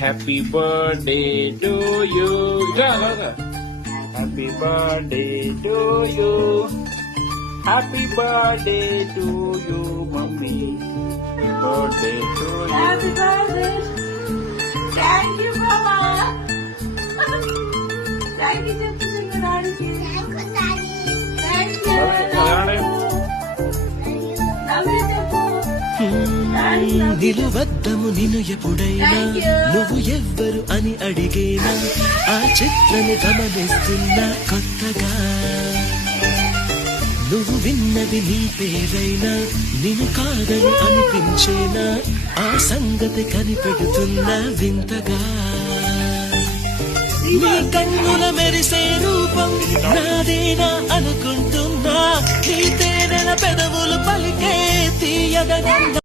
Happy birthday to you. Happy birthday to you. Happy birthday to you, mommy. Happy birthday to you. Happy birthday. Thank you, mama. Thank you, Jessica. Thank you, daddy. Thank you, daddy. Thank you, daddy. Love you, Jessica. నిలువద్దము నిన్ను ఎప్పుడైనా. నువ్వు ఎవ్వరు అని అడిగేనా? ఆ చిత్రము గమనిస్తున్నా కొత్తగా. నువ్వు విన్నది నీ పేరైనా నిన్ను కాదని అనిపించేనా? ఆ సంగతి కనిపెడుతున్నా వింతగా. నీ కన్నుల మెరిసే రూపం నాదేనా అనుకుంటున్నా? నీ తేనెల పెదవులు పలికే తీయదనంద